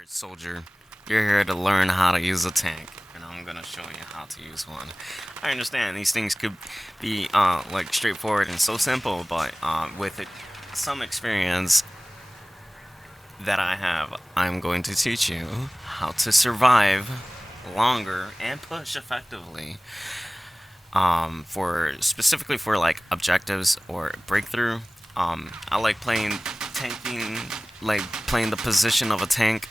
Alright, soldier. You're here to learn how to use a tank, and I'm gonna show you how to use one. I understand these things could be like straightforward and so simple, but with some experience that I have, I'm going to teach you how to survive longer and push effectively. For specifically for like objectives or breakthrough. I like playing tanking, like playing the position of a tank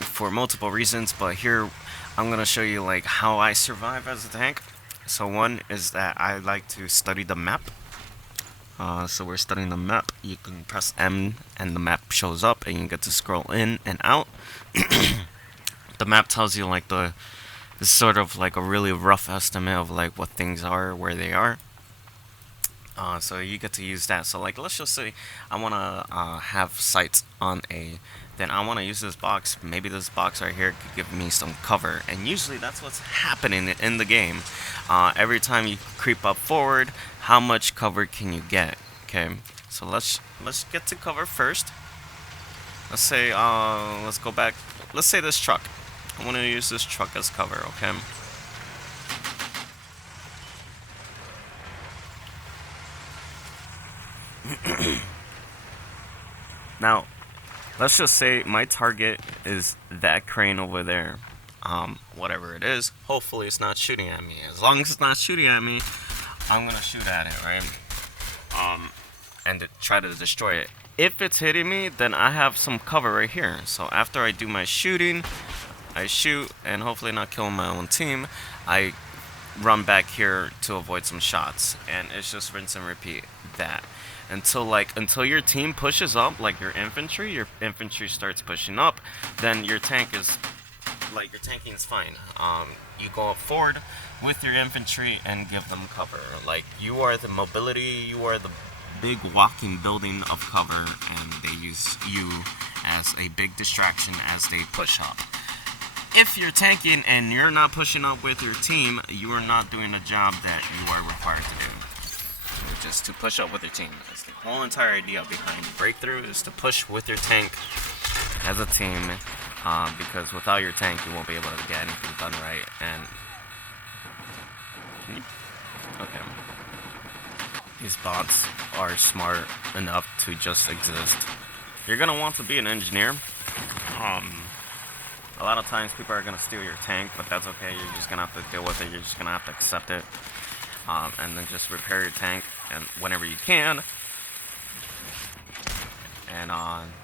for multiple reasons, but here I'm gonna show you like how I survive as a tank. So one is that I like to study the map. So we're studying the map. You can press M and the map shows up, and you get to scroll in and out. The map tells you like the it's sort of like a really rough estimate of like what things are, where they are. So you get to use that. So like, let's just say I want to have sights on a. Then I want to use this box. Maybe this box right here could give me some cover. And usually that's what's happening in the game. Every time you creep up forward, how much cover can you get? Okay. So let's get to cover first. Let's say let's go back. Let's say this truck. I want to use this truck as cover. Okay. Now, let's just say my target is that crane over there. Whatever it is, hopefully it's not shooting at me. As long as it's not shooting at me, I'm gonna shoot at it, right? And try to destroy it. If it's hitting me, then I have some cover right here. So after I do my shooting, I shoot and hopefully not kill my own team. I run back here to avoid some shots, and it's just rinse and repeat that until your team pushes up, like your infantry starts pushing up, then your tank is like your tanking is fine. You go up forward with your infantry and give them cover. Like you are the mobility, you are the big walking building of cover, and they use you as a big distraction as they push up. If you're tanking and you're not pushing up with your team, you are not doing the job that you are required to do. Just to push up with your team. That's the whole entire idea behind breakthrough, is to push with your tank as a team, because without your tank you won't be able to get anything done right. And okay, these bots are smart enough to just exist. You're gonna want to be an engineer. A lot of times people are gonna steal your tank, but that's okay. You're just gonna have to deal with it. You're just gonna have to accept it. And then just repair your tank and whenever you can. And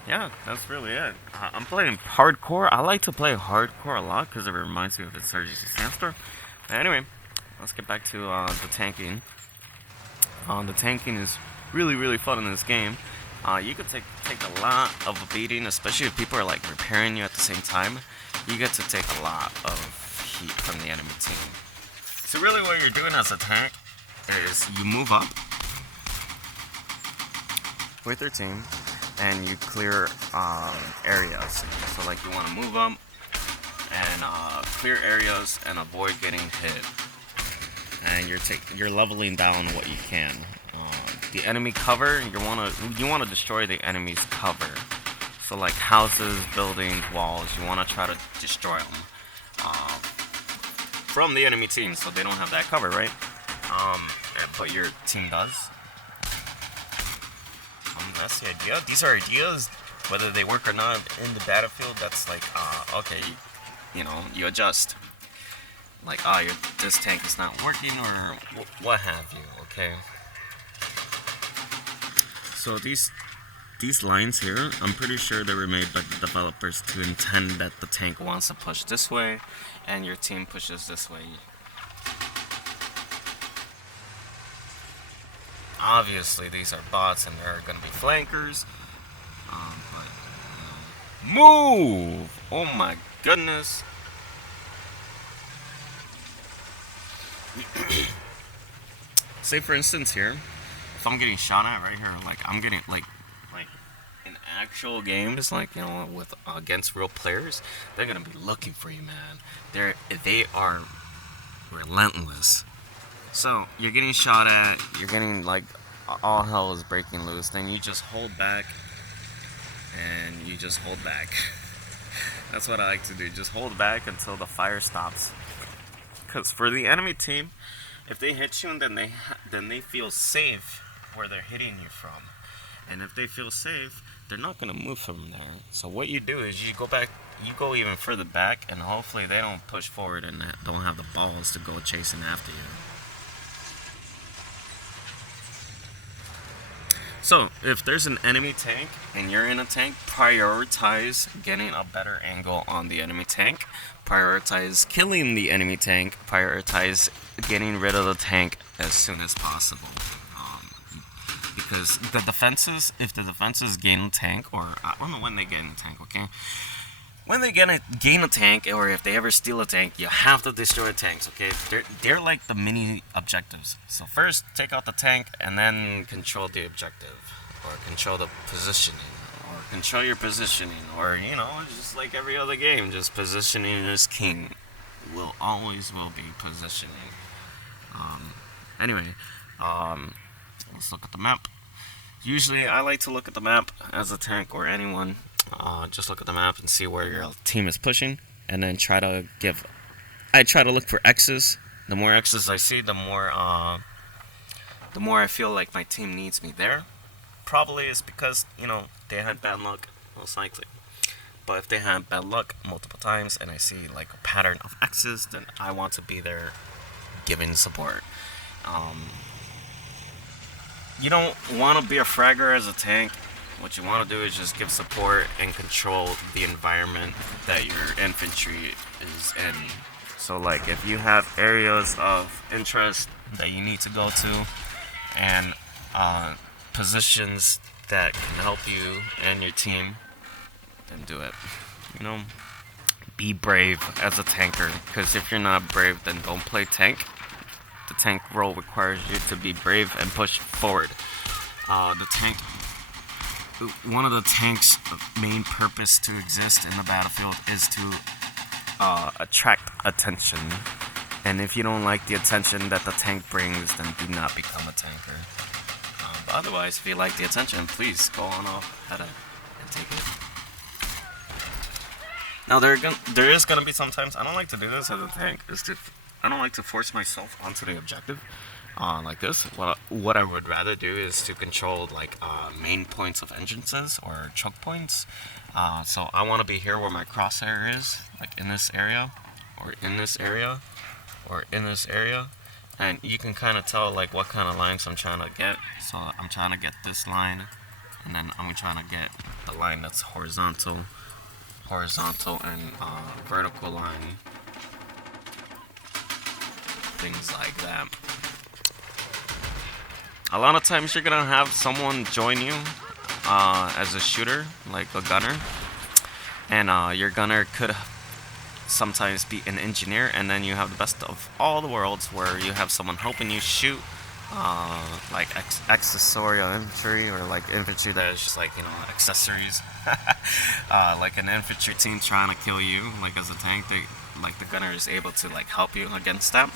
yeah, that's really it. I'm playing hardcore. I like to play hardcore a lot because it reminds me of Insurgency Sandstorm. Anyway, let's get back to the tanking. The tanking is really fun in this game. You could take a lot of a beating, especially if people are like repairing you at the same time. You get to take a lot of heat from the enemy team. So really what you're doing as a tank is you move up with your team and you clear areas. So like you want to move up and clear areas and avoid getting hit. And you're leveling down what you can. The enemy cover, you wanna destroy the enemy's cover. So like houses, buildings, walls, you wanna try to destroy them from the enemy team, so they don't have that cover, right? But your team does. That's the idea. These are ideas, whether they work or not in the battlefield. That's like, okay, you adjust. Like, this tank is not working, or what have you. Okay. So these lines here, I'm pretty sure they were made by the developers to intend that the tank wants to push this way, and your team pushes this way. Obviously, these are bots, and they're going to be flankers. But move! Oh my goodness! Say for instance here, if I'm getting shot at right here, like I'm getting like in actual games, like with against real players, they're gonna be looking for you, man. They are relentless. So you're getting shot at, you're getting like all hell is breaking loose. Then you just hold back, and you just hold back. That's what I like to do. Just hold back until the fire stops. Because for the enemy team, if they hit you, then they feel safe where they're hitting you from. And if they feel safe, they're not gonna move from there. So what you do is you go back, you go even further back, and hopefully they don't push forward and don't have the balls to go chasing after you. So if there's an enemy tank and you're in a tank, prioritize getting a better angle on the enemy tank. Prioritize killing the enemy tank. Prioritize getting rid of the tank as soon as possible. Because the defenses, if the defenses gain a tank, or I don't know when they gain a tank, okay? When they gain a tank, or if they ever steal a tank, you have to destroy tanks, okay? They're like the mini objectives. So first, take out the tank, and then control the objective, or control the positioning, or control your positioning, or, you know, just like every other game, just positioning is king. Always will be positioning. Anyway, let's look at the map. Usually, I like to look at the map as a tank or anyone. Just look at the map and see where your team is pushing, and then try to look for X's. The more X's I see, the more I feel like my team needs me there. Probably is because, you know, they had bad luck, most likely. But if they had bad luck multiple times and I see like a pattern of X's, then I want to be there giving support. You don't want to be a fragger as a tank. What you want to do is just give support and control the environment that your infantry is in. So like if you have areas of interest that you need to go to, and positions that can help you and your team, then do it. You know, be brave as a tanker, because if you're not brave, then don't play tank. The tank role requires you to be brave and push forward. One of the tank's main purpose to exist in the battlefield is to attract attention. And if you don't like the attention that the tank brings, then do not become a tanker. But otherwise, if you like the attention, please go on ahead and take it. Now there is gonna be sometimes I don't like to do this as a tank. I don't like to force myself onto the objective like this. What I would rather do is to control like main points of entrances or choke points. So I want to be here where my crosshair is, like in this area, or in this area, or in this area. And you can kind of tell like what kind of lines I'm trying to get. So I'm trying to get this line, and then I'm trying to get the line that's horizontal and vertical line. Things like that. A lot of times you're gonna have someone join you as a shooter, like a gunner, and your gunner could sometimes be an engineer, and then you have the best of all the worlds where you have someone helping you shoot, like accessorial infantry, or like infantry that is just like, you know, accessories. Like an infantry team trying to kill you, like as a tank, like the gunner is able to like help you against that.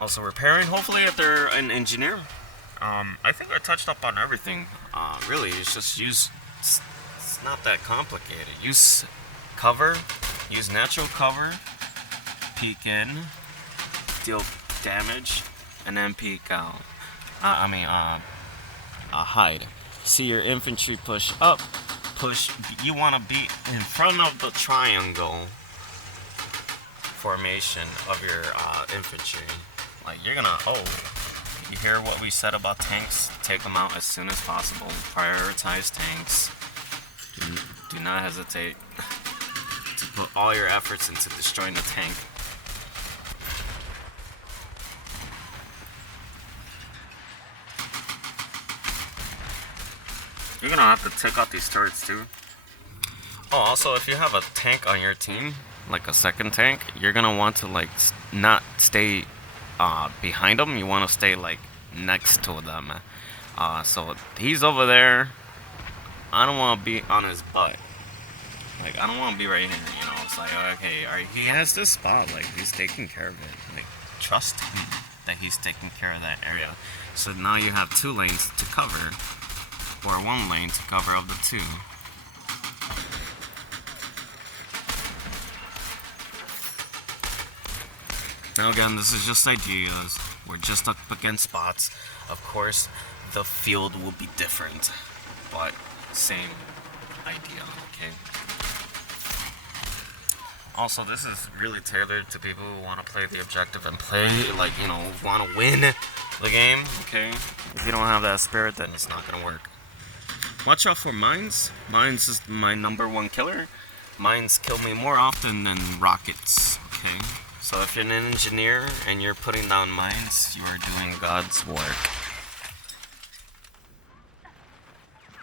Also repairing, hopefully, if they're an engineer. I think I touched up on everything. Really, it's not that complicated. Use cover, use natural cover, peek in, deal damage, and then peek out. Hide. See your infantry push up, you want to be in front of the triangle formation of your infantry. Like you're gonna, you hear what we said about tanks? Take them out as soon as possible. Prioritize tanks. Do not hesitate to put all your efforts into destroying the tank. You're gonna have to take out these turrets too. Oh, also, if you have a tank on your team, like a second tank, you're gonna want to like not stay behind them. You want to stay like next to them. So he's over there. I don't want to be on his butt. Like I don't want to be right here. You know, it's like okay, all right, he has this spot. Like he's taking care of it. Like trust him that he's taking care of that area. So now you have two lanes to cover, or one lane to cover of the two. Now again, this is just ideas. We're just up against bots. Of course, the field will be different, but same idea, okay? Also, this is really tailored to people who want to play the objective and play, like, you know, want to win the game, okay? If you don't have that spirit, then it's not going to work. Watch out for mines. Mines is my #1 killer. Mines kill me more often than rockets, okay? So if you're an engineer and you're putting down mines, you are doing God's work.